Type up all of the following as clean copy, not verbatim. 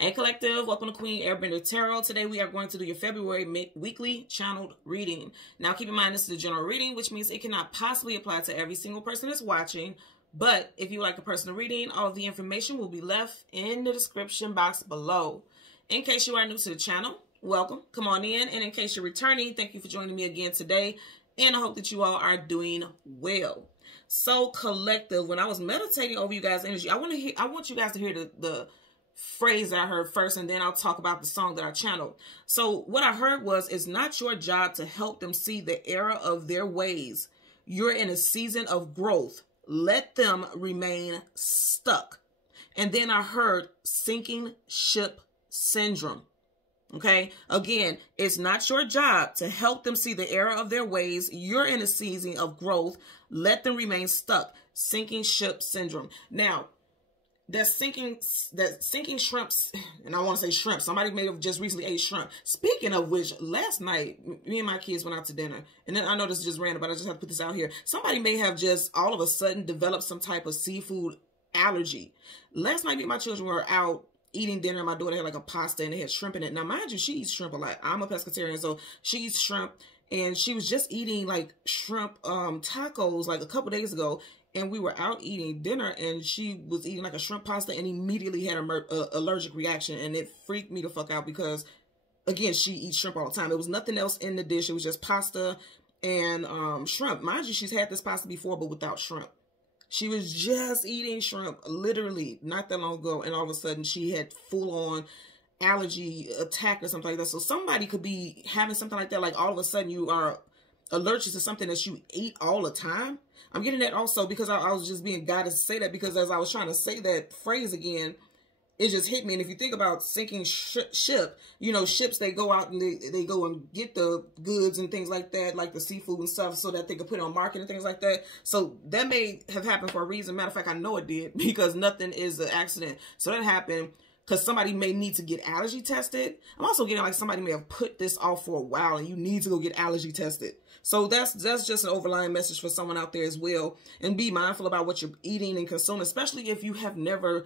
Hey Collective, welcome to Queen Airbender Tarot. Today we are going to do your February weekly channeled reading. Now keep in mind this is a general reading, which means it cannot possibly apply to every single person that's watching. But if you like a personal reading, all of the information will be left in the description box below. In case you are new to the channel, welcome, come on in. And in case you're returning, thank you for joining me again today. And I hope that you all are doing well. So Collective, when I was meditating over you guys' energy, I want you guys to hear the phrase that I heard first, and then I'll talk about the song that I channeled. So what I heard was, it's not your job to help them see the error of their ways. You're in a season of growth. Let them remain stuck. And then I heard sinking ship syndrome. Okay, again, it's not your job to help them see the error of their ways. You're in a season of growth. Let them remain stuck. Sinking ship syndrome. Now, that sinking shrimps, and I want to say shrimp. Somebody may have just recently ate shrimp. Speaking of which, last night, me and my kids went out to dinner. And then I know this is just random, but I just have to put this out here. Somebody may have just all of a sudden developed some type of seafood allergy. Last night, me and my children were out eating dinner. My daughter had like a pasta and they had shrimp in it. Now, mind you, she eats shrimp a lot. I'm a pescatarian, so she eats shrimp. And she was just eating like shrimp tacos like a couple days ago. And we were out eating dinner, and she was eating like a shrimp pasta and immediately had an allergic reaction. And it freaked me the fuck out because, again, she eats shrimp all the time. There was nothing else in the dish. It was just pasta and shrimp. Mind you, she's had this pasta before, but without shrimp. She was just eating shrimp, literally, not that long ago. And all of a sudden, she had full-on allergy attack or something like that. So somebody could be having something like that. Like all of a sudden, you are allergic to something that you eat all the time. I'm getting that also because I was just being guided to say that, because as I was trying to say that phrase again, it just hit me. And if you think about sinking ship, you know, ships, they go out and they go and get the goods and things like that, like the seafood and stuff, so that they could put it on market and things like that. So that may have happened for a reason. Matter of fact, I know it did, because nothing is an accident. So that happened because somebody may need to get allergy tested. I'm also getting like somebody may have put this off for a while and you need to go get allergy tested. So that's just an overlying message for someone out there as well. And be mindful about what you're eating and consuming, especially if you have never,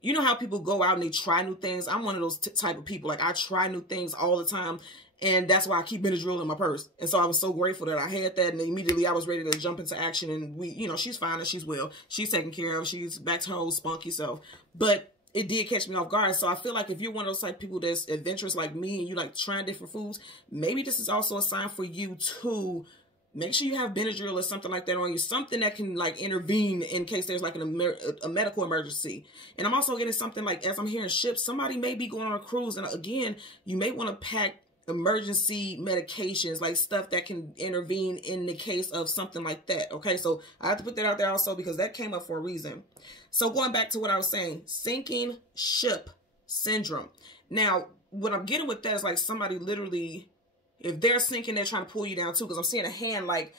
you know how people go out and they try new things. I'm one of those type of people. Like I try new things all the time. And that's why I keep Benadryl in my purse. And so I was so grateful that I had that. And immediately I was ready to jump into action. And we, you know, she's fine and she's well. She's taken care of. She's back to her old spunky self. But it did catch me off guard. So I feel like if you're one of those type of people that's adventurous like me and you like trying different foods, maybe this is also a sign for you to make sure you have Benadryl or something like that on you. Something that can like intervene in case there's like a medical emergency. And I'm also getting something like, as I'm hearing ships, somebody may be going on a cruise. And again, you may want to pack emergency medications, like stuff that can intervene in the case of something like that. Okay, so I have to put that out there also because that came up for a reason. So going back to what I was saying, sinking ship syndrome. Now, what I'm getting with that is like somebody literally, if they're sinking, they're trying to pull you down too, because I'm seeing a hand like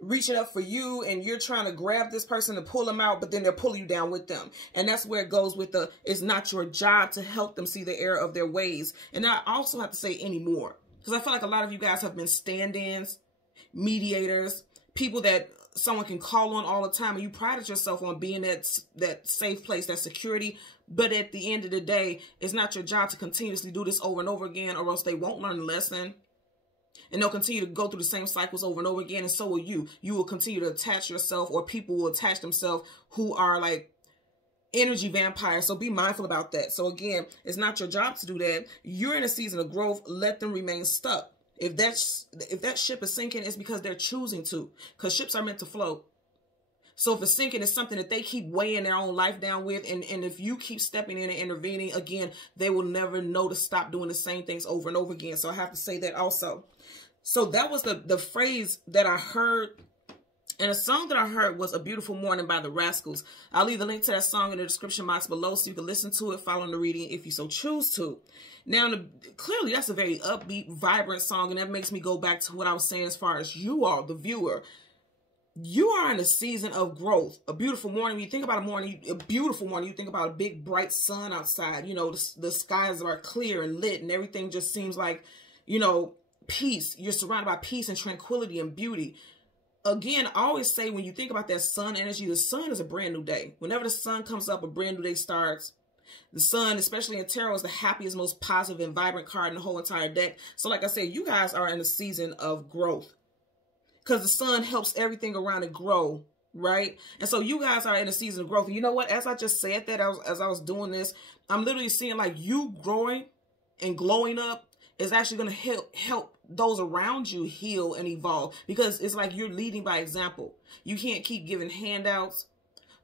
reaching up for you and you're trying to grab this person to pull them out, but then they're pulling you down with them. And that's where it goes with the, it's not your job to help them see the error of their ways. And I also have to say anymore, because I feel like a lot of you guys have been stand-ins, mediators, people that someone can call on all the time, and you prided yourself on being that safe place, that security. But at the end of the day, it's not your job to continuously do this over and over again, or else they won't learn the lesson. And they'll continue to go through the same cycles over and over again. And so will you. You will continue to attach yourself, or people will attach themselves who are like energy vampires. So be mindful about that. So again, it's not your job to do that. You're in a season of growth. Let them remain stuck. If that ship is sinking, it's because they're choosing to. Because ships are meant to float. So if it's sinking, it's something that they keep weighing their own life down with. And if you keep stepping in and intervening, again, they will never know to stop doing the same things over and over again. So I have to say that also. So that was the phrase that I heard. And a song that I heard was A Beautiful Morning by the Rascals. I'll leave the link to that song in the description box below so you can listen to it following the reading if you so choose to. Now, clearly that's a very upbeat, vibrant song, and that makes me go back to what I was saying as far as you all, the viewer. You are in a season of growth. A beautiful morning. When you think about a morning, a beautiful morning, you think about a big, bright sun outside. You know, the skies are clear and lit, and everything just seems like, you know, peace. You're surrounded by peace and tranquility and beauty. Again, I always say when you think about that sun energy, the sun is a brand new day. Whenever the sun comes up, a brand new day starts. The Sun, especially in tarot, is the happiest, most positive and vibrant card in the whole entire deck. So like I said, you guys are in a season of growth because the Sun helps everything around it grow, right? And so you guys are in a season of growth. And you know what? As I just said that, as I was doing this, I'm literally seeing like you growing and glowing up is actually going to help those around you heal and evolve, because it's like you're leading by example. You can't keep giving handouts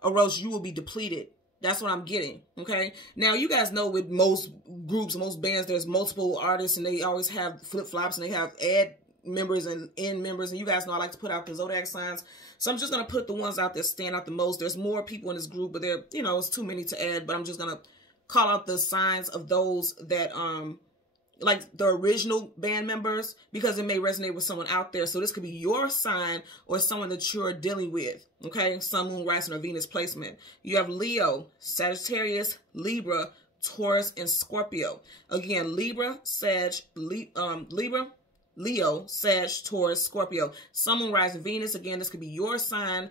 or else you will be depleted. That's what I'm getting, okay? Now, you guys know with most groups, most bands, there's multiple artists, and they always have flip-flops, and they have add members and end members, and you guys know I like to put out the zodiac signs. So I'm just going to put the ones out that stand out the most. There's more people in this group, but there, you know, it's too many to add, but I'm just going to call out the signs of those that, like the original band members, because it may resonate with someone out there. So this could be your sign or someone that you're dealing with, okay? Sun, Moon, Rising, or Venus placement. You have Leo, Sagittarius, Libra, Taurus, and Scorpio. Again, Libra, Leo, Sag, Taurus, Scorpio. Sun, Moon, Rising, Venus. Again, this could be your sign.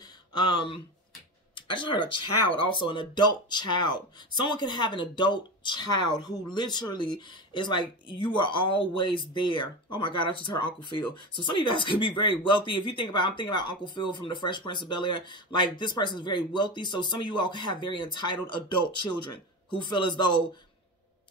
I just heard a child, also an adult child. Someone could have an adult child who literally is like, you are always there. Oh my God, I just heard Uncle Phil. So some of you guys could be very wealthy. If you think about, I'm thinking about Uncle Phil from the Fresh Prince of Bel-Air. Like, this person is very wealthy. So some of you all have very entitled adult children who feel as though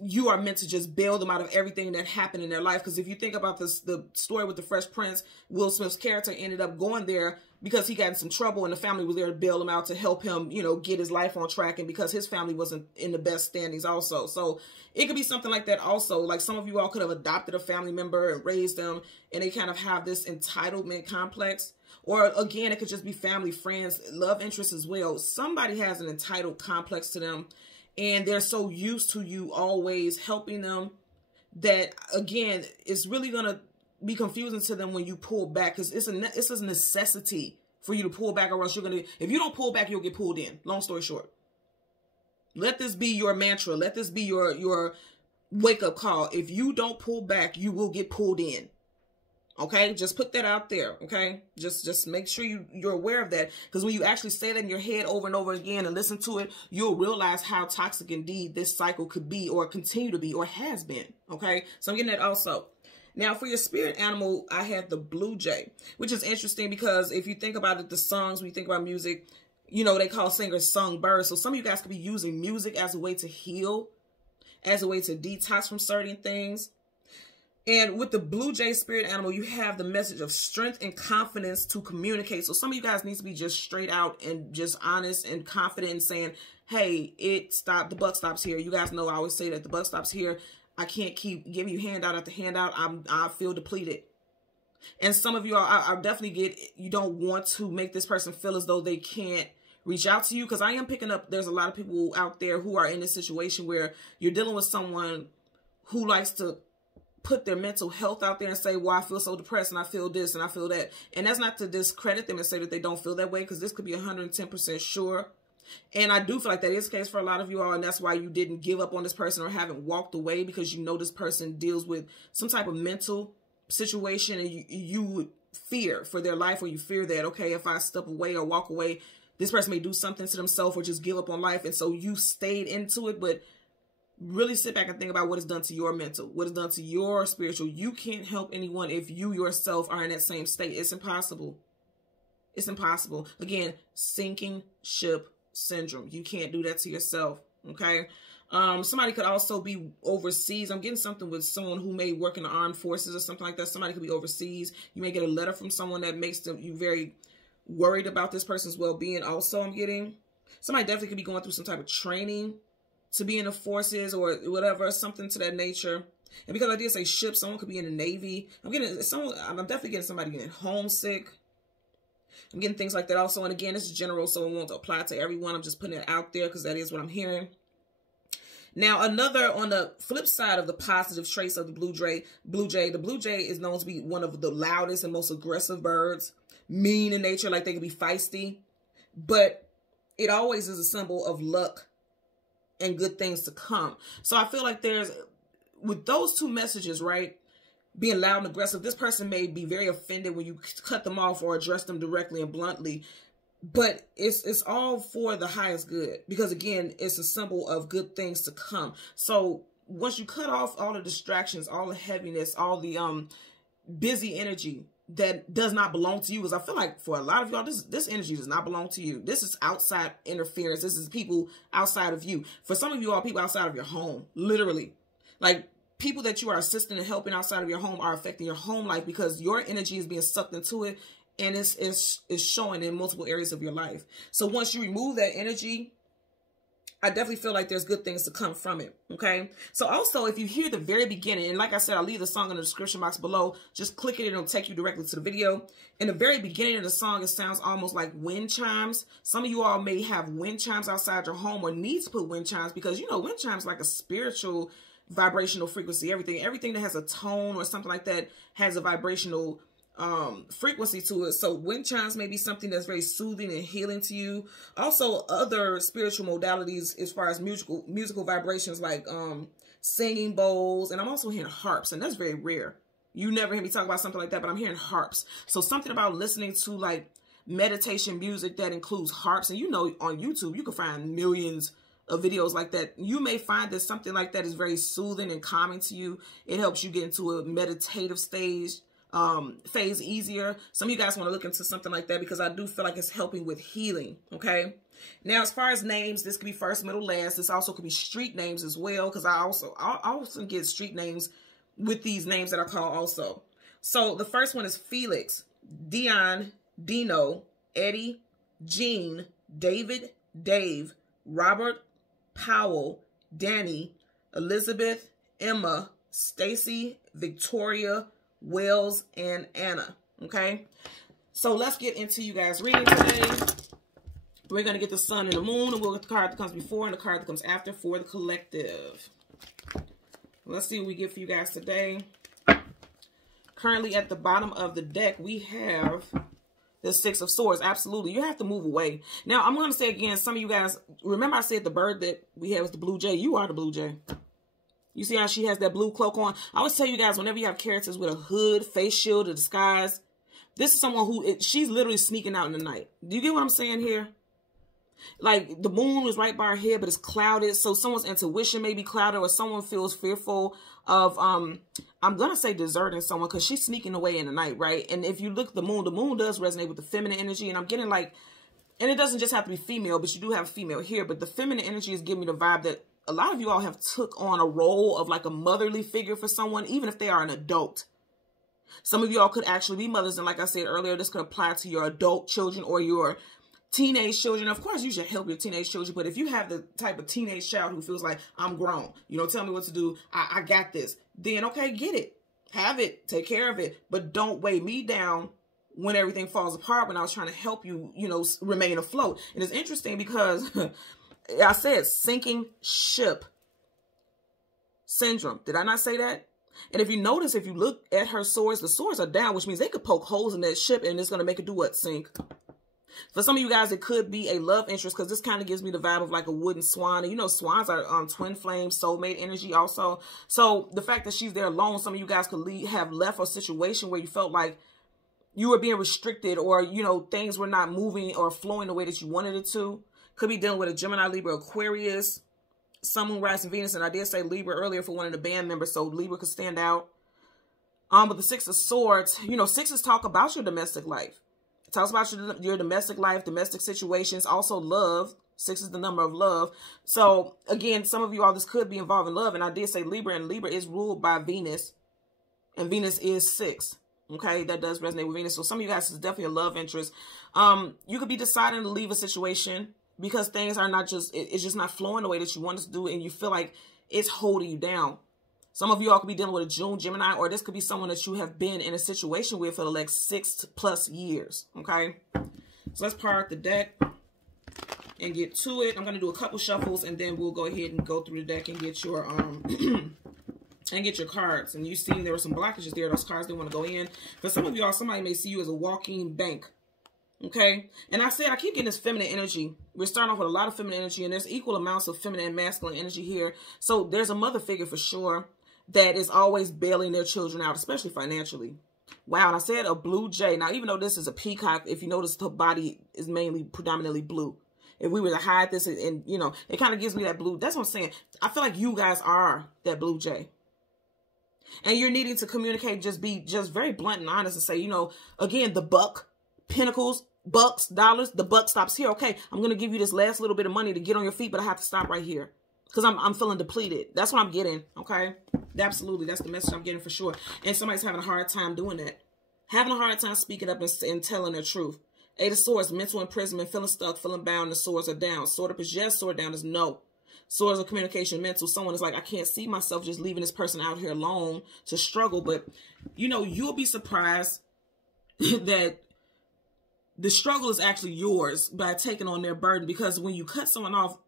you are meant to just bail them out of everything that happened in their life. Because if you think about this, the story with the Fresh Prince, Will Smith's character ended up going there because he got in some trouble, and the family was there to bail him out, to help him, you know, get his life on track, and because his family wasn't in the best standings also. So it could be something like that also. Like, some of you all could have adopted a family member and raised them, and they kind of have this entitlement complex. Or again, it could just be family, friends, love interests as well. Somebody has an entitled complex to them, and they're so used to you always helping them that, again, it's really going to be confusing to them when you pull back, because it's a necessity for you to pull back, or else you're going to, if you don't pull back, you'll get pulled in. Long story short. Let this be your mantra. Let this be your wake-up call. If you don't pull back, you will get pulled in. Okay? Just put that out there. Okay? Just make sure you're aware of that, because when you actually say that in your head over and over again and listen to it, you'll realize how toxic indeed this cycle could be, or continue to be, or has been. Okay? So I'm getting that also. Now, for your spirit animal, I have the blue jay, which is interesting because if you think about it, the songs, when you think about music, you know, they call singers songbirds. So some of you guys could be using music as a way to heal, as a way to detox from certain things. And with the blue jay spirit animal, you have the message of strength and confidence to communicate. So some of you guys need to be just straight out and just honest and confident in saying, hey, the buck stops here. You guys know I always say that the buck stops here. I can't keep giving you handout after handout. I feel depleted. And some of you all, I definitely get, you don't want to make this person feel as though they can't reach out to you. Because I am picking up, there's a lot of people out there who are in this situation where you're dealing with someone who likes to put their mental health out there and say, well, I feel so depressed and I feel this and I feel that. And that's not to discredit them and say that they don't feel that way, because this could be 110% sure. And I do feel like that is the case for a lot of you all, and that's why you didn't give up on this person or haven't walked away, because you know this person deals with some type of mental situation, and you would fear for their life, or you fear that, okay, if I step away or walk away, this person may do something to themselves or just give up on life. And so you stayed into it, but really sit back and think about what it's done to your mental, what it's done to your spiritual. You can't help anyone if you yourself are in that same state. It's impossible. It's impossible. Again, sinking ship syndrome. You can't do that to yourself. Okay. Somebody could also be overseas. I'm getting something with someone who may work in the armed forces or something like that. Somebody could be overseas. You may get a letter from someone that makes you very worried about this person's well-being. Also, I'm getting somebody definitely could be going through some type of training to be in the forces or whatever, something to that nature. And because I did say ship, someone could be in the Navy. I'm definitely getting somebody getting homesick. I'm getting things like that also. And again, this is general, so it won't apply to everyone. I'm just putting it out there because that is what I'm hearing. Now, another, on the flip side of the positive traits of the blue jay, the blue jay is known to be one of the loudest and most aggressive birds, mean in nature, like they can be feisty, but it always is a symbol of luck and good things to come. So I feel like there's, with those two messages, right, being loud and aggressive, this person may be very offended when you cut them off or address them directly and bluntly. But it's all for the highest good, because again, it's a symbol of good things to come. So once you cut off all the distractions, all the heaviness, all the busy energy that does not belong to you, because I feel like for a lot of y'all, this energy does not belong to you. This is outside interference. This is people outside of you. For some of you all, people outside of your home, literally. Like, people that you are assisting and helping outside of your home are affecting your home life, because your energy is being sucked into it, and it's showing in multiple areas of your life. So once you remove that energy, I definitely feel like there's good things to come from it, okay? So also, if you hear the very beginning, and like I said, I'll leave the song in the description box below. Just click it, and it'll take you directly to the video. In the very beginning of the song, it sounds almost like wind chimes. Some of you all may have wind chimes outside your home, or need to put wind chimes, because, you know, wind chimes like a spiritual vibrational frequency. Everything that has a tone or something like that has a vibrational frequency to it. So wind chimes may be something that's very soothing and healing to you. Also, other spiritual modalities as far as musical vibrations, like singing bowls, and I'm also hearing harps, and that's very rare. You never hear me talk about something like that, but I'm hearing harps. So something about listening to like meditation music that includes harps, and you know, on YouTube you can find millions of videos like that. You may find that something like that is very soothing and calming to you. It helps you get into a meditative phase easier. Some of you guys want to look into something like that, because I do feel like it's helping with healing, okay? Now, as far as names, this could be first, middle, last. This also could be street names as well, because I often get street names with these names that I call also. So the first one is Felix, Dion, Dino, Eddie, Jean, David, Dave, Robert, Powell, Danny, Elizabeth, Emma, Stacy, Victoria, Wells, and Anna, okay? So let's get into you guys reading today. We're going to get the sun and the moon, and we'll get the card that comes before and the card that comes after for the collective. Let's see what we get for you guys today. Currently at the bottom of the deck, we have the Six of Swords. Absolutely. You have to move away. Now, I'm going to say again, some of you guys, remember I said the bird that we had was the blue jay? You are the blue jay. You see how she has that blue cloak on? I always tell you guys, whenever you have characters with a hood, face shield, a disguise, this is someone who, she's literally sneaking out in the night. Do you get what I'm saying here? Like, the moon is right by her head, but it's clouded. So someone's intuition may be clouded, or someone feels fearful of, I'm going to say deserting someone, because she's sneaking away in the night, right? And if you look at the moon does resonate with the feminine energy. And I'm getting like, and it doesn't just have to be female, but you do have a female here. But the feminine energy is giving me the vibe that a lot of you all have took on a role of like a motherly figure for someone, even if they are an adult. Some of you all could actually be mothers. And like I said earlier, this could apply to your adult children or your teenage children. Of course, you should help your teenage children. But if you have the type of teenage child who feels like, I'm grown, you don't tell me what to do, I got this, then okay, get it. Have it. Take care of it. But don't weigh me down when everything falls apart, when I was trying to help you, you know, remain afloat. And it's interesting because I said sinking ship syndrome. Did I not say that? And if you notice, if you look at her swords, the swords are down, which means they could poke holes in that ship and it's going to make it do what? Sink. For some of you guys, it could be a love interest, because this kind of gives me the vibe of like a wooden swan. And you know, swans are twin flame, soulmate energy also. So the fact that she's there alone, some of you guys could have left a situation where you felt like you were being restricted, or, you know, things were not moving or flowing the way that you wanted it to. Could be dealing with a Gemini, Libra, Aquarius, Sun, Moon, Rising, Venus. And I did say Libra earlier for one of the band members, so Libra could stand out. But the Six of Swords, you know, sixes talk about your domestic life. It talks about your domestic life, domestic situations, also love. Six is the number of love. So again, some of you all, this could be involving love. And I did say Libra, and Libra is ruled by Venus, and Venus is 6. Okay, that does resonate with Venus. So some of you guys is definitely a love interest. You could be deciding to leave a situation because things are not just, it's just not flowing the way that you want it to do, and you feel like it's holding you down. Some of you all could be dealing with a June Gemini, or this could be someone that you have been in a situation with for the like 6+ years. Okay, so let's power up the deck and get to it. I'm going to do a couple shuffles, and then we'll go ahead and go through the deck and get your and get your cards. And you seen there were some blockages there. Those cards didn't want to go in. For some of y'all, somebody may see you as a walking bank. Okay, and I said I keep getting this feminine energy. We're starting off with a lot of feminine energy, and there's equal amounts of feminine and masculine energy here. So there's a mother figure for sure that is always bailing their children out, especially financially. Wow, and I said a blue jay. Now, even though this is a peacock, if you notice, her body is mainly predominantly blue. If we were to hide this and, you know, it kind of gives me that blue. That's what I'm saying. I feel like you guys are that blue jay. And you're needing to communicate, just be just very blunt and honest and say, you know, again, the buck, pentacles, bucks, dollars, the buck stops here. Okay, I'm going to give you this last little bit of money to get on your feet, but I have to stop right here. Because I'm feeling depleted. That's what I'm getting, okay? Absolutely, that's the message I'm getting for sure. And somebody's having a hard time doing that. Having a hard time speaking up and telling their truth. Eight of Swords, mental imprisonment, feeling stuck, feeling bound, the swords are down. Sword up is yes, sword down is no. Swords of communication, mental. Someone is like, I can't see myself just leaving this person out here alone to struggle. But, you know, you'll be surprised that the struggle is actually yours by taking on their burden. Because when you cut someone off,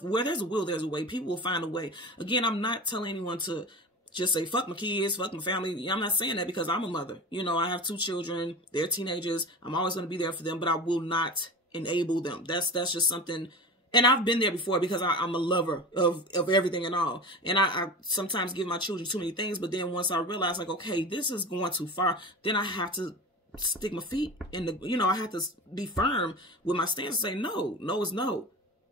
where there's a will, there's a way. People will find a way. Again, I'm not telling anyone to just say, fuck my kids, fuck my family. I'm not saying that because I'm a mother. You know, I have 2 children. They're teenagers. I'm always going to be there for them, but I will not enable them. That's just something. And I've been there before because I'm a lover of everything and all. And I sometimes give my children too many things, but then once I realize, like, okay, this is going too far, then I have to stick my feet in the, you know, I have to be firm with my stance and say, no, no is no.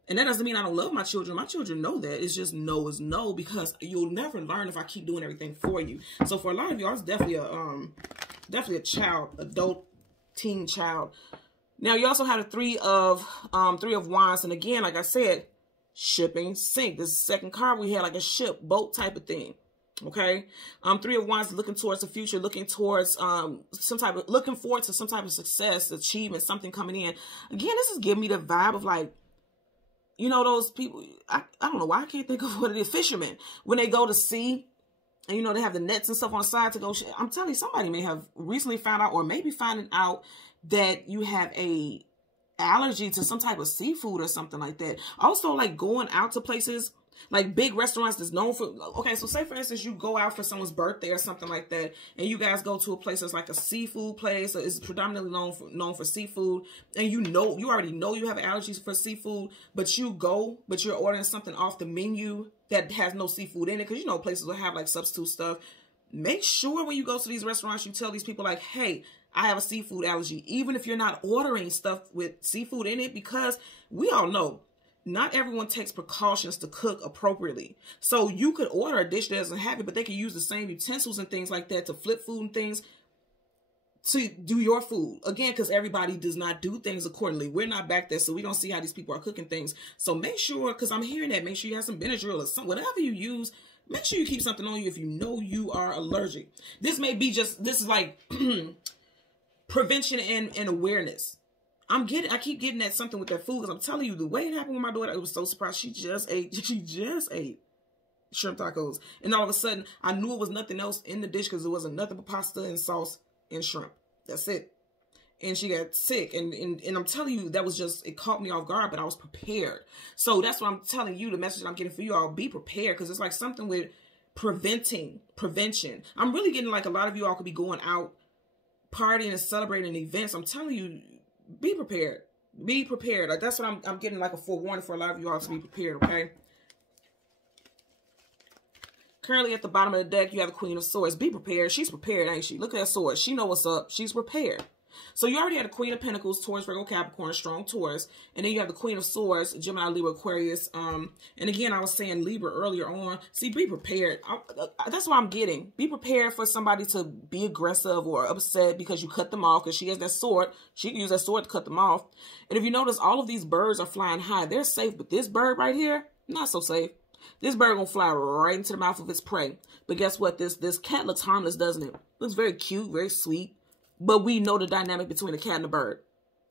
And that doesn't mean I don't love my children. My children know that. It's just no is no, because you'll never learn if I keep doing everything for you. So for a lot of y'all, it's definitely a child, adult, teen child. Now you also have a three of wands, and again, like I said, shipping sink. This is the second card we had, like a ship, boat type of thing. Okay, 3 of wands, looking towards the future, looking towards looking forward to some type of success, achievement, something coming in. Again, this is giving me the vibe of like, you know, those people, I don't know why I can't think of what it is, fishermen, when they go to sea, and, you know, they have the nets and stuff on the side to go, I'm telling you, somebody may have recently found out, or maybe finding out that you have a allergy to some type of seafood or something like that. Also, like going out to places, like big restaurants that's known for, okay, so say for instance, you go out for someone's birthday or something like that, and you guys go to a place that's like a seafood place, so it's predominantly known for seafood, and you already know you have allergies for seafood, but you're ordering something off the menu that has no seafood in it, because you know places will have like substitute stuff. Make sure when you go to these restaurants, you tell these people like, hey, I have a seafood allergy, even if you're not ordering stuff with seafood in it, because we all know not everyone takes precautions to cook appropriately. So you could order a dish that doesn't have it, but they can use the same utensils and things like that to flip food and things to do your food. Again, because everybody does not do things accordingly. We're not back there, so we don't see how these people are cooking things. So make sure, because I'm hearing that, make sure you have some Benadryl or something, whatever you use, make sure you keep something on you if you know you are allergic. This may be this is like prevention and awareness. I keep getting at something with that food, because I'm telling you, the way it happened with my daughter, I was so surprised. She just ate shrimp tacos. And all of a sudden, I knew it was nothing else in the dish, because it wasn't nothing but pasta and sauce and shrimp. That's it. And she got sick. And I'm telling you, that was just, it caught me off guard, but I was prepared. So that's what I'm telling you, the message I'm getting for you all, be prepared, because it's like something with prevention. I'm really getting like a lot of you all could be going out, partying and celebrating events. I'm telling you, be prepared. Be prepared. Like, that's what I'm getting, like a forewarning for a lot of you all to be prepared, okay? Currently at the bottom of the deck, you have the Queen of Swords. Be prepared. She's prepared, ain't she? Look at that sword. She know what's up. She's prepared. So you already had the Queen of Pentacles, Taurus, Virgo, Capricorn, strong Taurus. And then you have the Queen of Swords, Gemini, Libra, Aquarius. And again, I was saying Libra earlier on. See, be prepared. That's what I'm getting. Be prepared for somebody to be aggressive or upset because you cut them off, because she has that sword. She can use that sword to cut them off. And if you notice, all of these birds are flying high. They're safe, but this bird right here, not so safe. This bird gonna fly right into the mouth of its prey. But guess what? This cat looks harmless, doesn't it? Looks very cute, very sweet. But we know the dynamic between a cat and a bird.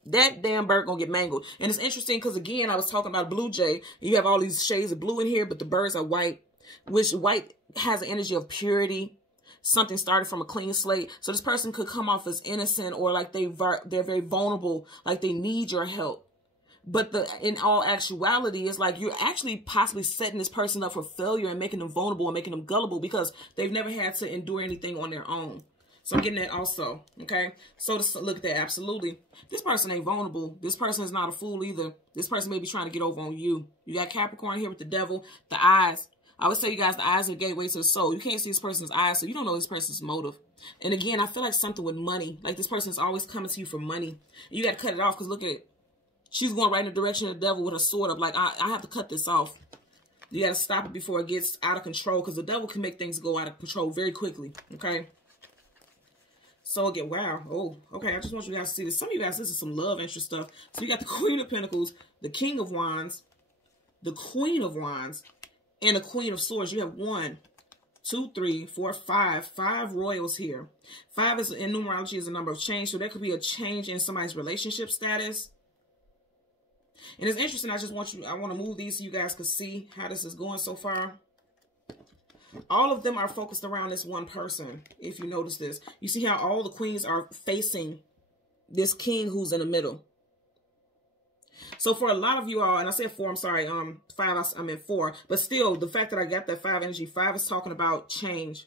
That damn bird gonna get mangled. And it's interesting because, again, I was talking about a blue jay. You have all these shades of blue in here, but the birds are white, which white has an energy of purity. Something started from a clean slate. So this person could come off as innocent, or like they're very vulnerable, like they need your help. But in all actuality, it's like you're actually possibly setting this person up for failure and making them vulnerable and making them gullible, because they've never had to endure anything on their own. So I'm getting that also, okay? So look at that, absolutely. This person ain't vulnerable. This person is not a fool either. This person may be trying to get over on you. You got Capricorn here with the devil, the eyes. I would say, you guys, the eyes are the gateway to the soul. You can't see this person's eyes, so you don't know this person's motive. And again, I feel like something with money. Like this person's always coming to you for money. You got to cut it off because look at it. She's going right in the direction of the devil with her sword up. Like, I have to cut this off. You got to stop it before it gets out of control because the devil can make things go out of control very quickly. Okay. So again, wow. Oh, okay. I just want you guys to see this. Some of you guys, this is some love interest stuff. So you got the Queen of Pentacles, the King of Wands, the Queen of Wands, and the Queen of Swords. You have 1, 2, 3, 4, 5. 5 royals here. 5 is in numerology is a number of change. So there could be a change in somebody's relationship status. And it's interesting. I want to move these so you guys can see how this is going so far. All of them are focused around this one person. If you notice this, you see how all the queens are facing this king who's in the middle. So for a lot of you all, and I said 4, I'm sorry, 5, I meant 4, but still the fact that I got that 5 energy, 5 is talking about change.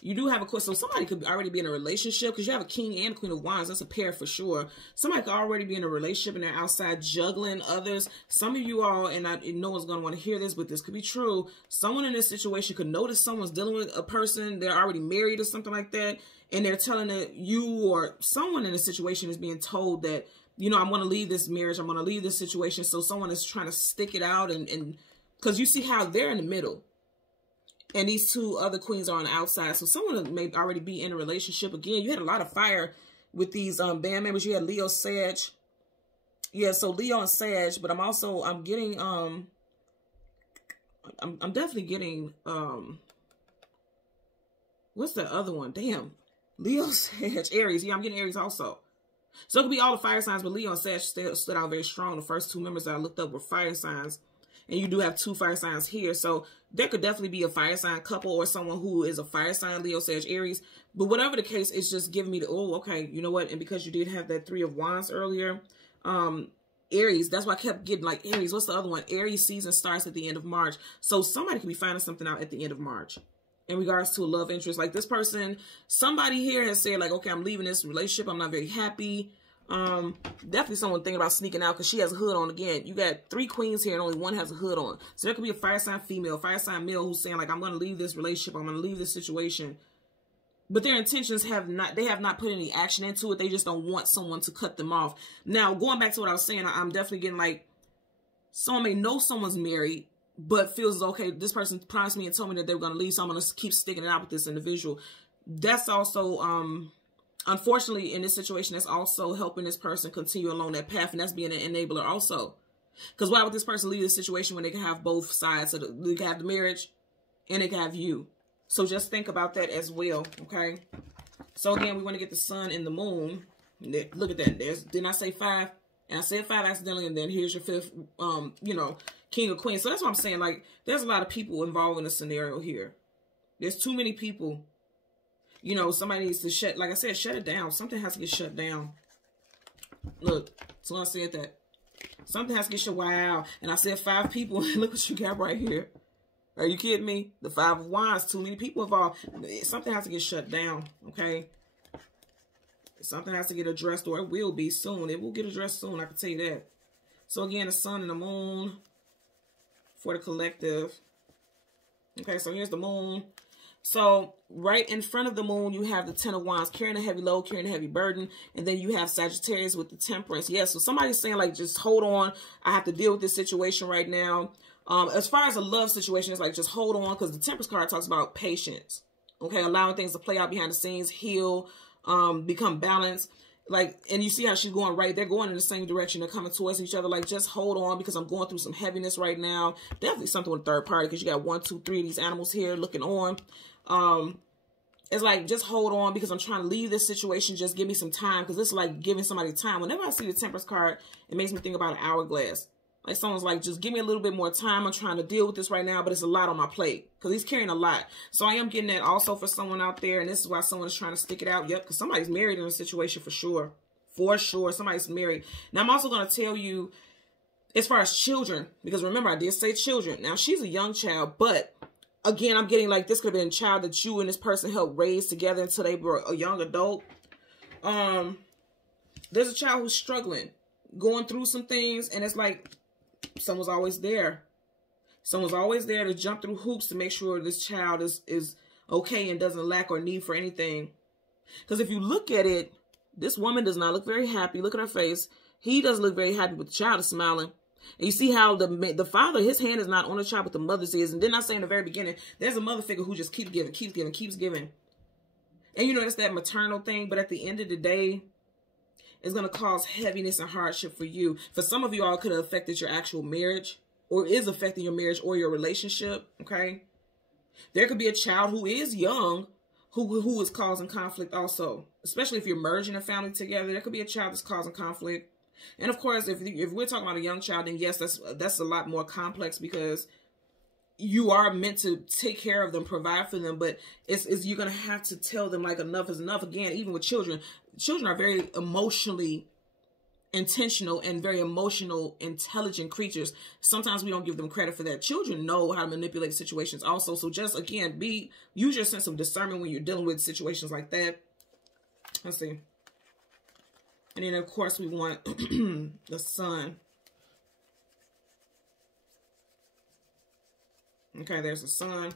You do have a question. So somebody could already be in a relationship because you have a king and a queen of wands. That's a pair for sure. Somebody could already be in a relationship and they're outside juggling others. Some of you all, and no one's going to want to hear this, but this could be true. Someone in this situation could notice someone's dealing with a person. They're already married or something like that. And they're telling that you or someone in a situation is being told that, you know, I'm going to leave this marriage. I'm going to leave this situation. So someone is trying to stick it out. And because you see how they're in the middle. And these 2 other queens are on the outside. So someone may already be in a relationship. Again, you had a lot of fire with these band members. You had Leo, Sag. Yeah, so Leo and Sag. But I'm getting, I'm definitely getting, what's the other one? Damn. Leo, Sag, Aries. Yeah, I'm getting Aries also. So it could be all the fire signs, but Leo and Sag stood out very strong. The first 2 members that I looked up were fire signs. And you do have 2 fire signs here. So there could definitely be a fire sign couple or someone who is a fire sign, Leo, Sag, Aries. But whatever the case, it's just giving me the, oh, okay, you know what? And because you did have that 3 of Wands earlier, Aries, that's why I kept getting like Aries. What's the other one? Aries season starts at the end of March. So somebody could be finding something out at the end of March in regards to a love interest. Like this person, somebody here has said like, okay, I'm leaving this relationship. I'm not very happy. Definitely someone thinking about sneaking out because she has a hood on. Again, you got 3 queens here and only 1 has a hood on. So there could be a fire sign female, fire sign male who's saying like, I'm going to leave this relationship. I'm going to leave this situation. But their intentions have not put any action into it. They just don't want someone to cut them off. Now, going back to what I was saying, I'm definitely getting like, someone may know someone's married, but feels okay, this person promised me and told me that they were going to leave, so I'm going to keep sticking it out with this individual. That's also, unfortunately, in this situation, that's also helping this person continue along that path, and that's being an enabler also. Because why would this person leave this situation when they can have both sides? So they can have the marriage and they can have you. So just think about that as well, okay? So again, we want to get the sun and the moon. Look at that. Didn't I say 5? And I said 5 accidentally, and then here's your 5th, you know, king or queen. So that's what I'm saying. Like, there's a lot of people involved in the scenario here. There's too many people. You know, somebody needs to shut, like I said, shut it down. Something has to get shut down. Look, so I said that. Something has to get shut, wow. And I said 5 people, look what you got right here. Are you kidding me? The 5 of Wands, too many people involved. Something has to get shut down, okay? Something has to get addressed, or it will be soon. It will get addressed soon, I can tell you that. So again, the sun and the moon for the collective. Okay, so here's the moon. So right in front of the moon, you have the 10 of Wands, carrying a heavy load, carrying a heavy burden. And then you have Sagittarius with the Temperance. Yeah, so somebody's saying like, just hold on. I have to deal with this situation right now. As far as a love situation, it's like, just hold on, because the Temperance card talks about patience. Okay, allowing things to play out behind the scenes, heal, become balanced. Like, and you see how she's going right. They're going in the same direction. They're coming towards each other. Like, just hold on, because I'm going through some heaviness right now. Definitely something with third party, because you got 1, 2, 3 of these animals here looking on. It's like, just hold on, because I'm trying to leave this situation. Just give me some time, because it's like giving somebody time. Whenever I see the Temperance card, it makes me think about an hourglass. Like, someone's like, just give me a little bit more time. I'm trying to deal with this right now, but it's a lot on my plate, because he's carrying a lot. So I am getting that also for someone out there, and this is why someone is trying to stick it out. Yep, because somebody's married in a situation for sure. For sure, somebody's married. Now, I'm also going to tell you, as far as children, because remember, I did say children. Now, she's a young child, but again, I'm getting like, this could have been a child that you and this person helped raise together until they were a young adult. There's a child who's struggling, going through some things, and it's like, someone's always there. Someone's always there to jump through hoops to make sure this child is okay and doesn't lack or need for anything. Because if you look at it, this woman does not look very happy. Look at her face. He doesn't look very happy, but the child is smiling. And you see how the father, his hand is not on the child, but the mother's is. And then I say in the very beginning, there's a mother figure who just keeps giving, keeps giving, keeps giving. And you know, it's that maternal thing. But at the end of the day, it's going to cause heaviness and hardship for you. For some of you all, it could have affected your actual marriage, or is affecting your marriage or your relationship, okay? There could be a child who is young who is causing conflict also, especially if you're merging a family together. There could be a child that's causing conflict. And of course, if we're talking about a young child, then yes, that's a lot more complex, because you are meant to take care of them, provide for them, but it's you're going to have to tell them, like, enough is enough. Again, even with children are very emotionally intentional and very emotional, intelligent creatures. Sometimes we don't give them credit for that. Children know how to manipulate situations also. So just, again, use your sense of discernment when you're dealing with situations like that. Let's see. And then, of course, we want the sun. Okay, there's the sun.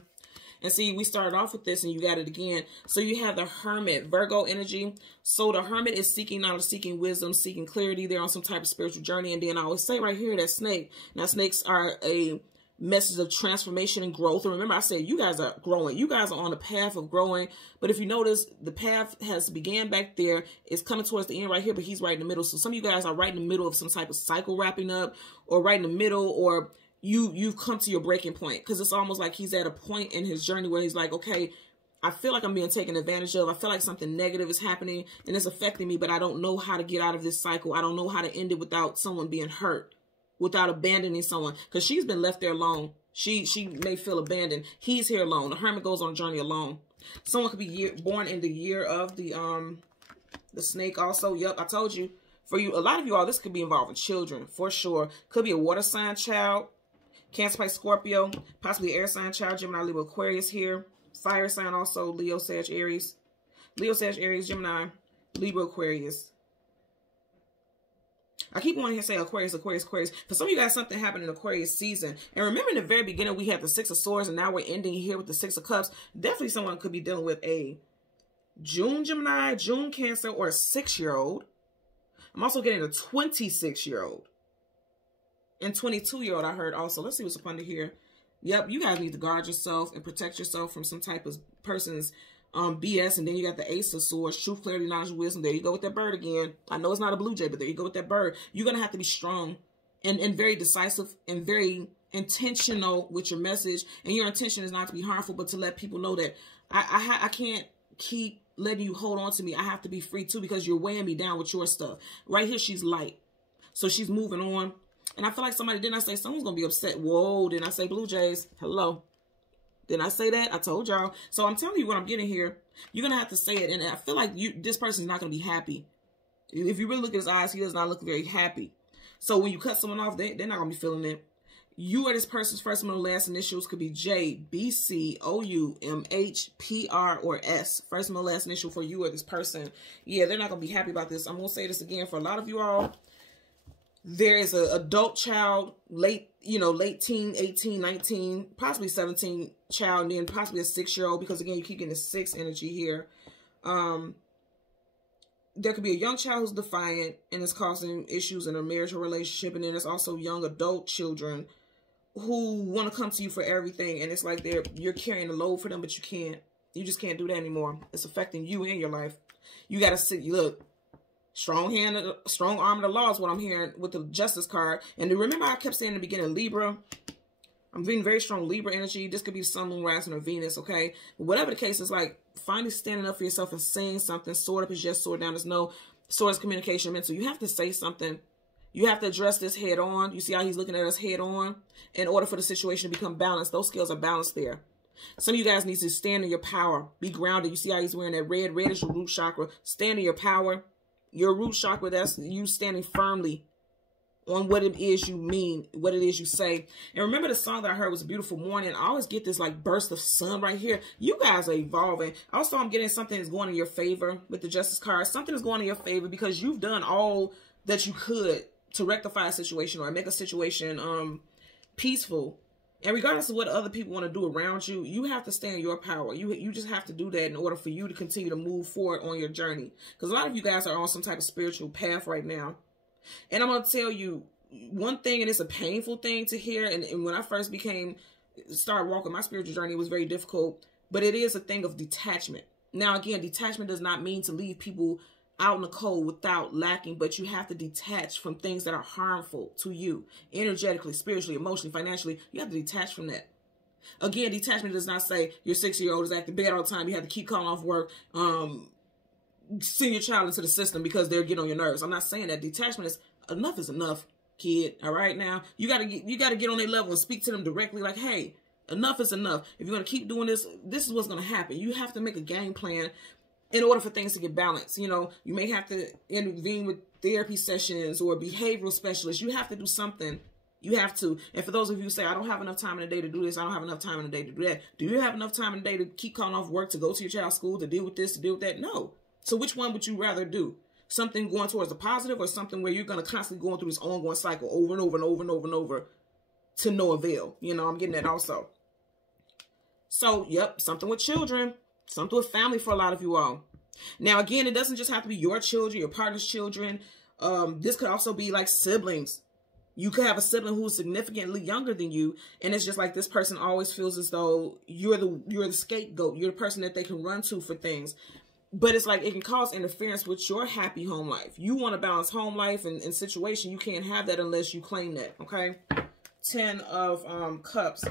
And see, we started off with this and you got it again. So you have the Hermit, Virgo energy. So the Hermit is seeking knowledge, seeking wisdom, seeking clarity. They're on some type of spiritual journey. And then I always say right here, that snake. Now, snakes are a message of transformation and growth. And remember, I said you guys are growing. You guys are on a path of growing. But if you notice, the path has began back there. It's coming towards the end right here, but he's right in the middle. So some of you guys are right in the middle of some type of cycle wrapping up, or right in the middle, or you've come to your breaking point, because it's almost like he's at a point in his journey where he's like, okay, I feel like I'm being taken advantage of. I feel like something negative is happening and it's affecting me, but I don't know how to get out of this cycle. I don't know how to end it without someone being hurt, without abandoning someone, because she's been left there alone. She may feel abandoned. He's here alone. The Hermit goes on a journey alone. Someone could be born in the year of the snake also. Yep, I told you. For you, a lot of you all, this could be involving children for sure. Could be a water sign child. Cancer, Pisces, Scorpio, possibly air sign child, Gemini, Libra, Aquarius here. Fire sign also, Leo, Sag, Aries. Leo, Sag, Aries, Gemini, Libra, Aquarius. I keep wanting to say Aquarius, Aquarius, Aquarius. For some of you guys, something happened in Aquarius season. And remember, in the very beginning, we had the Six of Swords, and now we're ending here with the Six of Cups. Definitely someone could be dealing with a June Gemini, June Cancer, or a 6-year-old. I'm also getting a 26-year-old. And 22-year-old, I heard also. Let's see what's up under here. Yep, you guys need to guard yourself and protect yourself from some type of person's BS. And then you got the Ace of Swords, truth, clarity, knowledge, wisdom. There you go with that bird again. I know it's not a blue jay, but there you go with that bird. You're going to have to be strong and very decisive and very intentional with your message. And your intention is not to be harmful, but to let people know that I can't keep letting you hold on to me. I have to be free too, because you're weighing me down with your stuff. Right here, she's light. So she's moving on. And I feel like didn't I say someone's going to be upset? Whoa, didn't I say Blue Jays? Hello. Didn't I say that? I told y'all. So I'm telling you what I'm getting here. You're going to have to say it. And I feel like this person's not going to be happy. If you really look at his eyes, he does not look very happy. So when you cut someone off, they're not going to be feeling it. You or this person's first, middle, last initials could be J, B, C, O, U, M, H, P, R, or S. First, middle, last initial for you or this person. Yeah, they're not going to be happy about this. I'm going to say this again for a lot of you all. There is an adult child, late teen, 18, 19, possibly 17 child, and then possibly a 6-year-old, because again, you keep getting the 6 energy here. There could be a young child who's defiant and is causing issues in a marriage or relationship, and then there's also young adult children who want to come to you for everything, and it's like you're carrying the load for them, but you just can't do that anymore. It's affecting you and your life. You got to sit, look. Strong arm of the law is what I'm hearing with the Justice card. And remember, I kept saying in the beginning, Libra. I'm being very strong Libra energy. This could be Sun, Moon, Rising, or Venus, okay? But whatever the case is, like, finally standing up for yourself and saying something. Sword up is yes, sword down is no. Sword is communication, mental. You have to say something. You have to address this head on. You see how he's looking at us head on? In order for the situation to become balanced, those skills are balanced there. Some of you guys need to stand in your power. Be grounded. You see how he's wearing that red? Red is your root chakra. Stand in your power. Your root chakra, that's you standing firmly on what it is you mean, what it is you say. And remember, the song that I heard was A Beautiful Morning. I always get this like burst of sun right here. You guys are evolving. Also, I'm getting something that's going in your favor with the Justice card. Something is going in your favor because you've done all that you could to rectify a situation or make a situation peaceful. And regardless of what other people want to do around you, you have to stand in your power. You just have to do that in order for you to continue to move forward on your journey. Because a lot of you guys are on some type of spiritual path right now. And I'm going to tell you one thing, and it's a painful thing to hear. And when I first started walking my spiritual journey, it was very difficult. But it is a thing of detachment. Now, again, detachment does not mean to leave people out in the cold without lacking, but you have to detach from things that are harmful to you, energetically, spiritually, emotionally, financially. You have to detach from that. Again, detachment does not say your 6-year-old is acting bad all the time. You have to keep calling off work, send your child into the system because they're getting on your nerves. I'm not saying that. Detachment is enough is enough, kid. All right, now you gotta get on their level and speak to them directly. Like, hey, enough is enough. If you're gonna keep doing this, this is what's gonna happen. You have to make a game plan in order for things to get balanced. You know, you may have to intervene with therapy sessions or behavioral specialists. You have to do something. You have to. And for those of you who say, I don't have enough time in the day to do this, I don't have enough time in the day to do that. Do you have enough time in the day to keep calling off work, to go to your child's school, to deal with this, to deal with that? No. So which one would you rather do? Something going towards the positive, or something where you're going to constantly go through this ongoing cycle over and over and over and over and over to no avail? You know, I'm getting that also. So, yep, something with children. Something with family for a lot of you all. Now, again, it doesn't just have to be your children, your partner's children. This could also be like siblings. You could have a sibling who's significantly younger than you, and it's just like this person always feels as though you're the scapegoat. You're the person that they can run to for things. But it's like it can cause interference with your happy home life. You want to balance home life and situation. You can't have that unless you claim that, okay? 10 of Cups.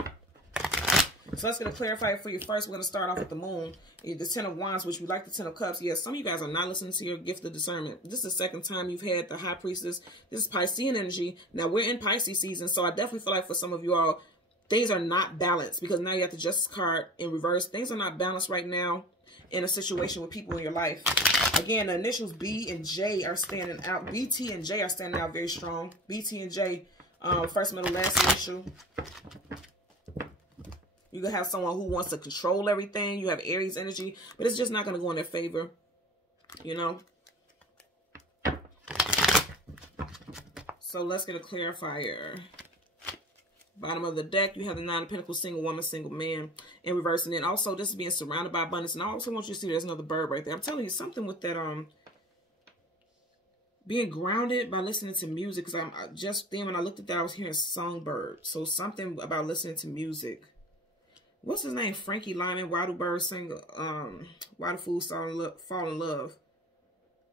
So let's get a clarifier for you first. We're going to start off with the moon. The 10 of Wands, which we like the 10 of Cups. Yes, some of you guys are not listening to your gift of discernment. This is the second time you've had the High Priestess. This is Piscean energy. Now, we're in Pisces season, so I definitely feel like for some of you all, things are not balanced because now you have the Justice card in reverse. Things are not balanced right now in a situation with people in your life. Again, the initials B and J are standing out. BT and J are standing out very strong. BT and J, first, middle, last initial. You can have someone who wants to control everything. You have Aries energy, but it's just not going to go in their favor, you know. So let's get a clarifier. Bottom of the deck, you have the 9 of Pentacles, single woman, single man, in reverse. And then also, this is being surrounded by abundance. And I also want you to see there's another bird right there. I'm telling you something with that, being grounded by listening to music. Because just then when I looked at that, I was hearing songbird. So something about listening to music. What's his name? Frankie Lyman. Why do birds sing? Why do fools fall in love?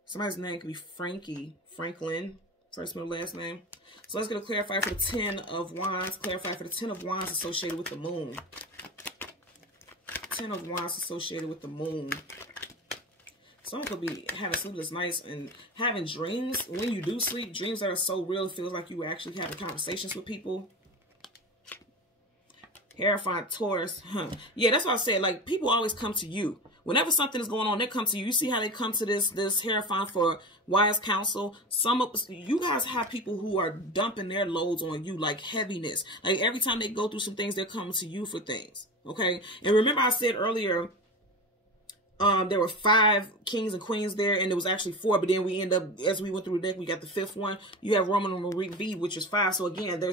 Somebody's name could be Frankie. Franklin. First, middle, last name. So let's get a clarifier for the 10 of Wands. Clarify for the 10 of Wands associated with the moon. 10 of Wands associated with the moon. Someone could be having sleepless nights and having dreams. When you do sleep, dreams that are so real, it feels like you actually having conversations with people. Hierophant, Taurus. Yeah, that's what I said. Like, people always come to you. Whenever something is going on, they come to you. You see how they come to this Hierophant for wise counsel. You guys have people who are dumping their loads on you, like heaviness. Like, every time they go through some things, they're coming to you for things. Okay? And remember I said earlier, there were 5 kings and queens there, and there was actually 4, but then we end up, as we went through the deck, we got the 5th one. You have Roman numeral V, which is 5. So again,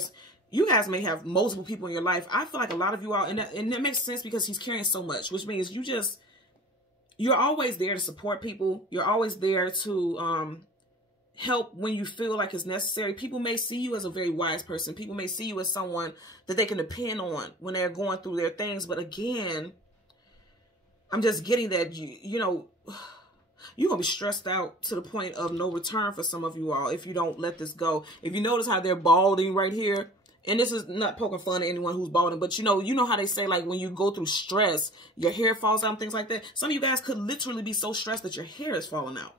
you guys may have multiple people in your life. I feel like a lot of you are, and that makes sense because he's carrying so much, which means you're always there to support people. You're always there to help when you feel like it's necessary. People may see you as a very wise person. People may see you as someone that they can depend on when they're going through their things. But again, I'm just getting that, you know, you're going to be stressed out to the point of no return for some of you all if you don't let this go. If you notice how they're balding right here, and this is not poking fun at anyone who's balding, but you know how they say, like, when you go through stress, your hair falls out and things like that. Some of you guys could literally be so stressed that your hair is falling out.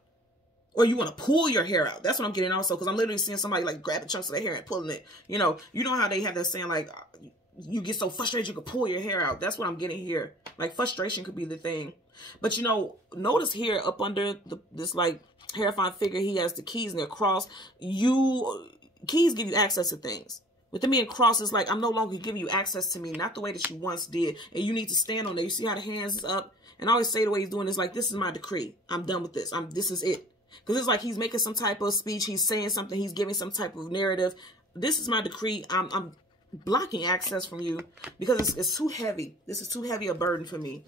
Or you want to pull your hair out. That's what I'm getting also, because I'm literally seeing somebody, like, grabbing chunks of their hair and pulling it. You know how they have that saying, like, you get so frustrated you could pull your hair out. That's what I'm getting here. Like, frustration could be the thing. But, notice here up under this, like, Hierophant figure, he has the keys and they're crossed. Keys give you access to things. With them being crossed, it's like, I'm no longer giving you access to me, not the way that you once did. And you need to stand on there. You see how the hands is up? And I always say the way he's doing is like, this is my decree. I'm done with this. This is it. Because it's like he's making some type of speech. He's saying something. He's giving some type of narrative. This is my decree. blocking access from you because it's too heavy. This is too heavy a burden for me.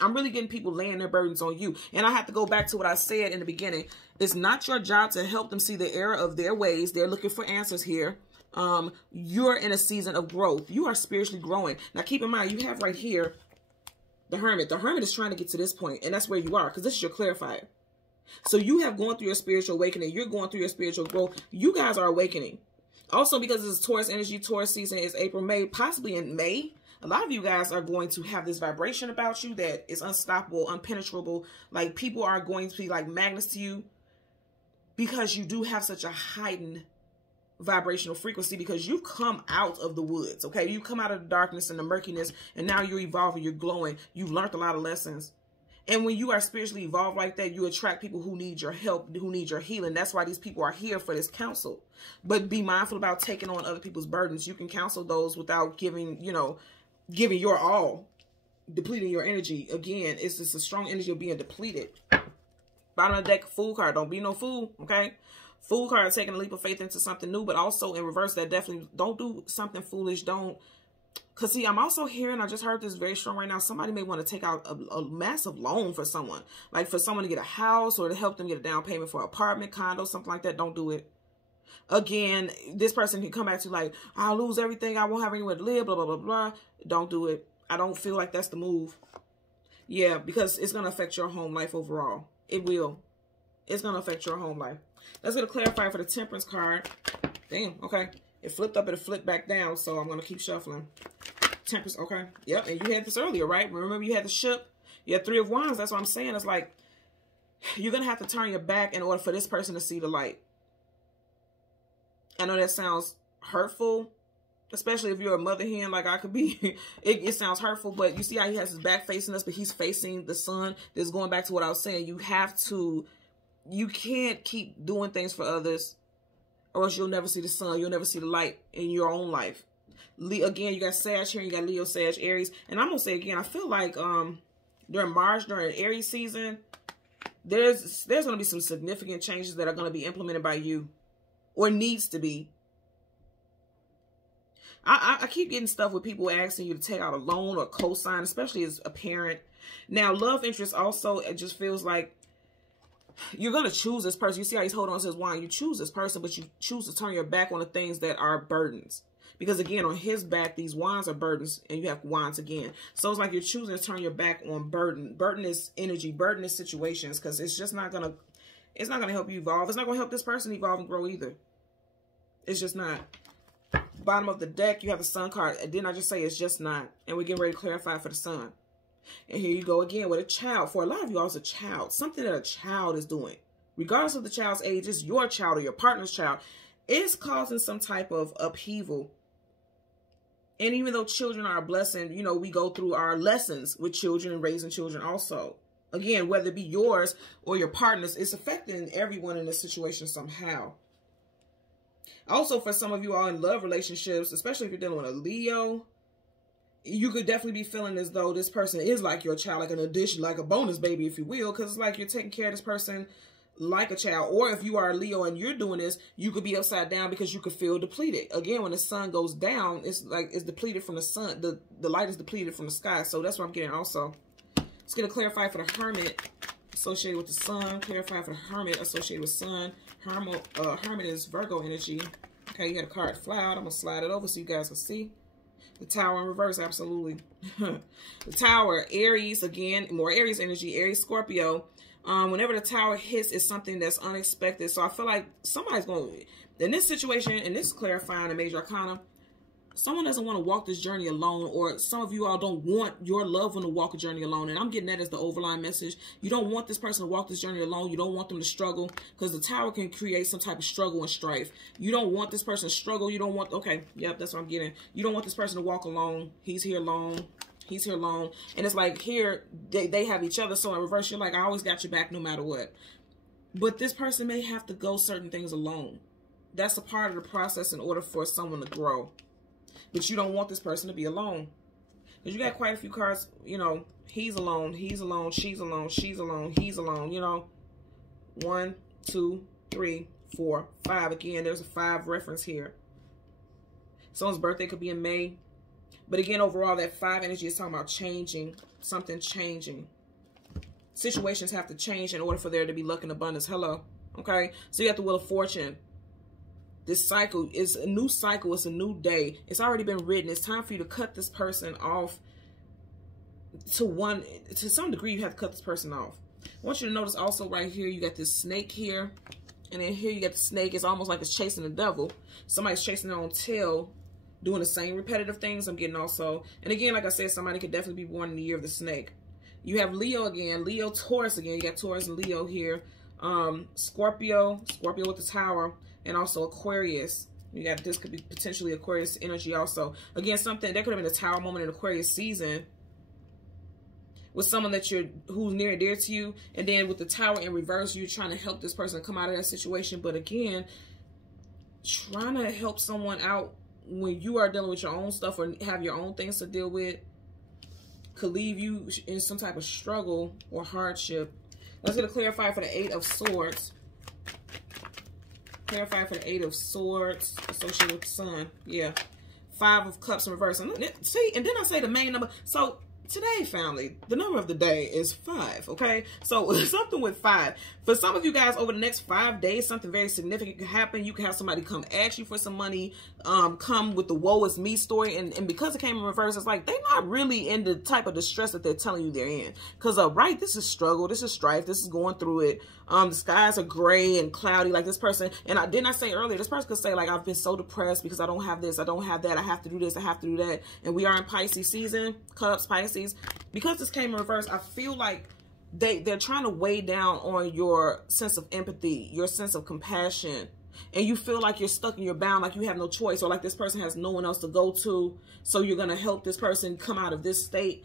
I'm really getting people laying their burdens on you. And I have to go back to what I said in the beginning. It's not your job to help them see the error of their ways. They're looking for answers here. You're in a season of growth. You are spiritually growing. Now, keep in mind, you have right here the Hermit. The Hermit is trying to get to this point, and that's where you are, because this is your clarifier. So you have gone through your spiritual awakening. You're going through your spiritual growth. You guys are awakening. Also, because this is Taurus energy, Taurus season is April, May, possibly in May. A lot of you guys are going to have this vibration about you that is unstoppable, unpenetrable. Like, people are going to be like magnets to you because you do have such a heightened vibrational frequency, because you've come out of the woods, okay? You come out of the darkness and the murkiness, and now you're evolving, you're glowing. You've learned a lot of lessons. And when you are spiritually evolved like that, you attract people who need your help, who need your healing. That's why these people are here for this counsel. But be mindful about taking on other people's burdens. You can counsel those without giving, you know, giving your all, depleting your energy. Again, it's just a strong energy of being depleted. Bottom of the deck, Fool card. Don't be no fool, okay? Fool card, taking a leap of faith into something new, but also in reverse, that definitely don't do something foolish. Don't, because see, I'm also hearing, I just heard this very strong right now, somebody may want to take out a massive loan for someone. Like for someone to get a house or to help them get a down payment for an apartment, condo, something like that. Don't do it. Again, this person can come back to like, I'll lose everything. I won't have anywhere to live, blah, blah, blah, blah. Don't do it. I don't feel like that's the move. Yeah, because it's going to affect your home life overall. It will. It's going to affect your home life. Let's get a clarifier for the Temperance card. Damn, okay. It flipped up and it flipped back down, so I'm going to keep shuffling. Temperance, okay. Yep, and you had this earlier, right? Remember you had the ship? You had Three of Wands. That's what I'm saying. It's like you're going to have to turn your back in order for this person to see the light. I know that sounds hurtful, especially if you're a mother hen like I could be. It sounds hurtful, but you see how he has his back facing us, but he's facing the sun. This is going back to what I was saying. You can't keep doing things for others, or else you'll never see the sun. You'll never see the light in your own life. Again, you got Sag here, you got Leo, Sag, Aries. And I'm going to say again, I feel like during March, during Aries season, there's going to be some significant changes that are going to be implemented by you. Or needs to be. I keep getting stuff with people asking you to take out a loan or a cosign, especially as a parent. Now, love interest also, it just feels like you're going to choose this person. You see how he's holding on to his wand. You choose this person, but you choose to turn your back on the things that are burdens. Because again, on his back, these wands are burdens, and you have wands again. So it's like you're choosing to turn your back on burden. Burden is energy. Burden is situations, because it's just not going to help you evolve. It's not going to help this person evolve and grow either. It's just not. Bottom of the deck, you have the Sun card. Didn't I just say it's just not? And we're getting ready to clarify for the Sun. And here you go again with a child. For a lot of you all, it's a child. Something that a child is doing. Regardless of the child's age, it's your child or your partner's child. It's causing some type of upheaval. And even though children are a blessing, you know, we go through our lessons with children and raising children also. Again, whether it be yours or your partner's, it's affecting everyone in this situation somehow. Also, for some of you all in love relationships, especially if you're dealing with a Leo, you could definitely be feeling as though this person is like your child, like an addition, like a bonus baby, if you will, because it's like you're taking care of this person like a child. Or if you are a Leo and you're doing this, you could be upside down because you could feel depleted. Again, when the sun goes down, it's like it's depleted from the sun. The light is depleted from the sky. So that's what I'm getting also. Let's get a clarifier for the Hermit associated with the Sun. Clarify for the Hermit associated with Sun. Hermit is Virgo energy. Okay, you had a card fly out. I'm going to slide it over so you guys can see. The Tower in reverse, absolutely. The Tower, Aries, again, more Aries energy. Aries, Scorpio. Whenever the Tower hits, it's something that's unexpected. So I feel like somebody's going to, in this situation, and this is clarifying the Major Arcana, someone doesn't want to walk this journey alone, or some of you all don't want your loved one to walk a journey alone. And I'm getting that as the overline message. You don't want this person to walk this journey alone. You don't want them to struggle, because the Tower can create some type of struggle and strife. You don't want this person to struggle. You don't want, okay, yep, that's what I'm getting. You don't want this person to walk alone. He's here alone. He's here alone. And it's like here, they have each other. So in reverse, you're like, I always got your back no matter what. But this person may have to go certain things alone. That's a part of the process in order for someone to grow. But you don't want this person to be alone. Because you got quite a few cards, you know, he's alone, she's alone, he's alone, you know. 1, 2, 3, 4, 5. Again, there's a 5 reference here. Someone's birthday could be in May. But again, overall, that 5 energy is talking about changing, something changing. Situations have to change in order for there to be luck and abundance. Hello. Okay. So you have the Wheel of Fortune. This cycle is a new cycle. It's a new day. It's already been written. It's time for you to cut this person off. To some degree, you have to cut this person off. I want you to notice also right here, you got this snake here. And then here you got the snake. It's almost like it's chasing the devil. Somebody's chasing their own tail, doing the same repetitive things I'm getting also. And again, like I said, somebody could definitely be born in the year of the snake. You have Leo again, Leo, Taurus again. You got Taurus and Leo here. Scorpio with the Tower, and also Aquarius. You got, this could be potentially Aquarius energy also. Again, something, there could have been a Tower moment in Aquarius season with someone that who's near and dear to you. And then with the Tower in reverse, you're trying to help this person come out of that situation. But again, trying to help someone out when you are dealing with your own stuff or have your own things to deal with could leave you in some type of struggle or hardship. Let's get a clarifier for the 8 of Swords. Clarifier for the 8 of Swords associated with the Sun. Yeah. 5 of Cups in reverse. And see, and then I say the main number. So today, family, the number of the day is 5, okay? So something with 5. For some of you guys, over the next 5 days, something very significant could happen. You can have somebody come ask you for some money, come with the woe is me story. And because it came in reverse, it's like they're not really in the type of distress that they're telling you they're in. Because, right, this is struggle, this is strife, this is going through it. The skies are gray and cloudy, like this person. And didn't I say earlier, this person could say, like, I've been so depressed because I don't have this, I don't have that, I have to do this, I have to do that. And we are in Pisces season, Cups, Pisces. Because this came in reverse, I feel like they're trying to weigh down on your sense of empathy, your sense of compassion. And you feel like you're stuck and you're bound, like you have no choice, or like this person has no one else to go to. So you're going to help this person come out of this state.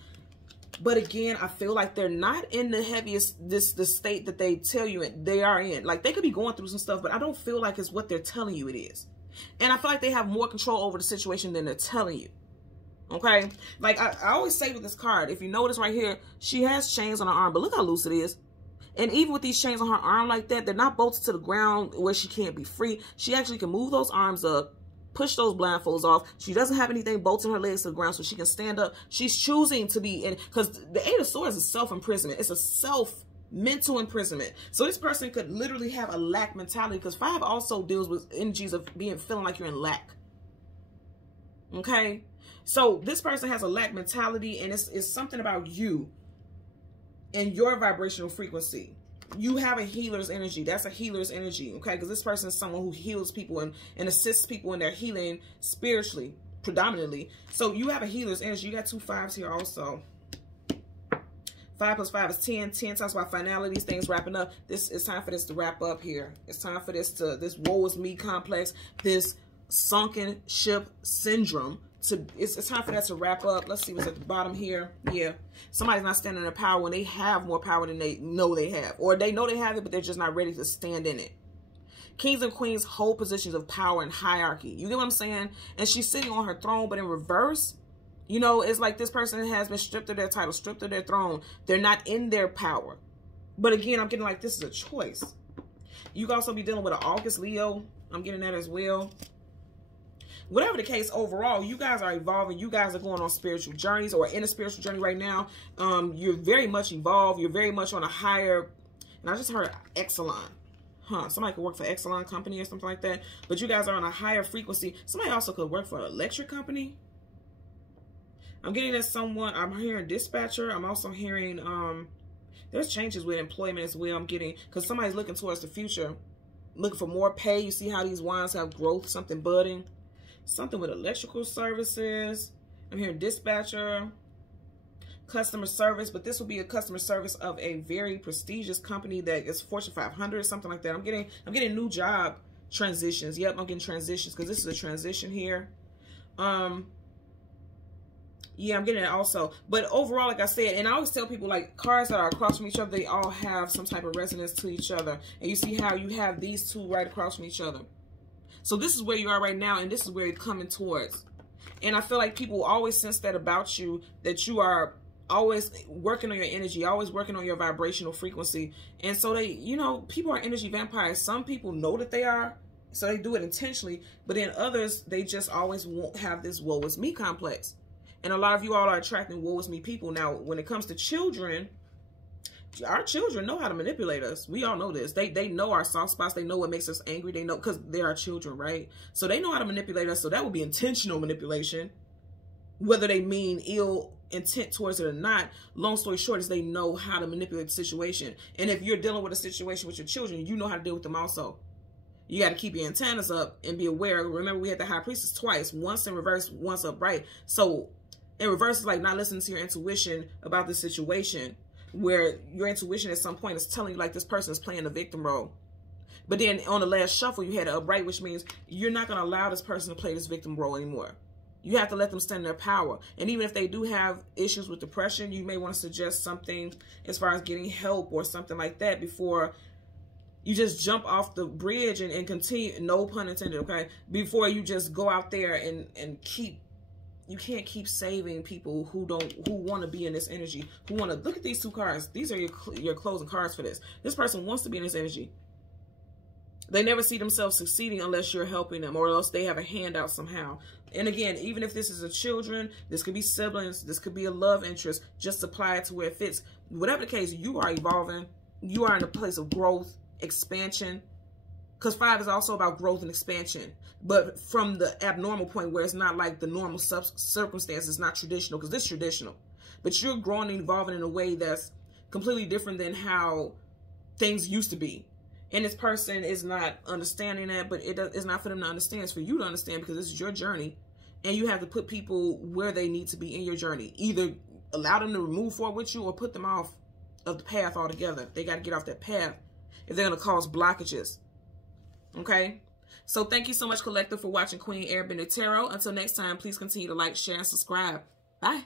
But again, I feel like they're not in the heaviest, the state that they tell you they are in. Like, they could be going through some stuff, but I don't feel like it's what they're telling you it is. And I feel like they have more control over the situation than they're telling you. Okay? Like, I always say with this card, if you notice right here, she has chains on her arm, but look how loose it is. And even with these chains on her arm like that, they're not bolted to the ground where she can't be free. She actually can move those arms up, push those blindfolds off. She doesn't have anything bolting her legs to the ground, so she can stand up. She's choosing to be in, because the 8 of Swords is self-imprisonment. It's a mental imprisonment. So this person could literally have a lack mentality, because 5 also deals with energies of feeling like you're in lack. Okay? So this person has a lack mentality, and it's something about you and your vibrational frequency. You have a healer's energy. That's a healer's energy, okay? Because this person is someone who heals people and assists people in their healing spiritually, predominantly. So you have a healer's energy. You got 2 5s here also. 5 plus 5 is 10. 10 talks about finalities, things wrapping up. It's time for this to wrap up here. It's time for this woe is me complex, this sunken ship syndrome. It's time for that to wrap up. Let's see what's at the bottom here. Yeah. Somebody's not standing in their power when they have more power than they know they have. Or they know they have it, but they're just not ready to stand in it. Kings and queens hold positions of power and hierarchy. You get what I'm saying? And she's sitting on her throne, but in reverse, you know, it's like this person has been stripped of their title, stripped of their throne. They're not in their power. But again, I'm getting like this is a choice. You can also be dealing with an August Leo. I'm getting that as well. Whatever the case, overall, you guys are evolving. You guys are going on spiritual journeys or in a spiritual journey right now. You're very much evolved. You're very much on a higher, and I just heard Exelon. Somebody could work for Exelon company or something like that. But you guys are on a higher frequency. Somebody also could work for an electric company. I'm getting that someone, I'm hearing dispatcher. I'm also hearing, there's changes with employment as well. I'm getting, because somebody's looking towards the future, looking for more pay. You see how these wands have growth, something budding. Something with electrical services. I'm hearing dispatcher, customer service, but this will be a customer service of a very prestigious company that is Fortune 500, something like that. I'm getting new job transitions. Yep, I'm getting transitions because this is a transition here. Yeah, I'm getting it also. But overall, like I said, and I always tell people, like, cards that are across from each other, they all have some type of resonance to each other. And you see how you have these two right across from each other. So this is where you are right now, and this is where you're coming towards. And I feel like people always sense that about you, that you are always working on your energy, always working on your vibrational frequency. And so they, you know, people are energy vampires. Some people know that they are, So they do it intentionally, but then others, they just always won't have this woe is me complex. And a lot of you all are attracting woe is me people. Now, when it comes to children, our children know how to manipulate us. We all know this. They know our soft spots. They know what makes us angry. They know, because they're our children, right? So they know how to manipulate us. So that would be intentional manipulation. Whether they mean ill intent towards it or not, long story short is they know how to manipulate the situation. And if you're dealing with a situation with your children, you know how to deal with them also. You got to keep your antennas up and be aware. Remember, we had the high priestess twice, once in reverse, once upright. So in reverse is like not listening to your intuition about the situation, where your intuition at some point is telling you like this person is playing the victim role. But then on the last shuffle, you had an upright, which means you're not going to allow this person to play this victim role anymore. You have to let them stand in their power. And even if they do have issues with depression, you may want to suggest something as far as getting help or something like that before you just jump off the bridge and continue, no pun intended, okay? Before you just go out there and keep, you can't keep saving people who want to be in this energy, who want to, look at these two cards. These are your closing cards for this. This person wants to be in this energy. They never see themselves succeeding unless you're helping them, or else they have a handout somehow. And again, even if this is a children, this could be siblings, this could be a love interest, just apply it to where it fits. Whatever the case, you are evolving. You are in a place of growth, expansion. Because 5 is also about growth and expansion. But from the abnormal point where it's not like the normal circumstances, not traditional, because this is traditional. But you're growing and evolving in a way that's completely different than how things used to be. And this person is not understanding that, but it's not for them to understand. It's for you to understand, because this is your journey. And you have to put people where they need to be in your journey. Either allow them to move forward with you or put them off of the path altogether. They got to get off that path if they're going to cause blockages. Okay? So thank you so much, Collective, for watching Queen Airbender Tarot. Until next time, please continue to like, share, and subscribe. Bye.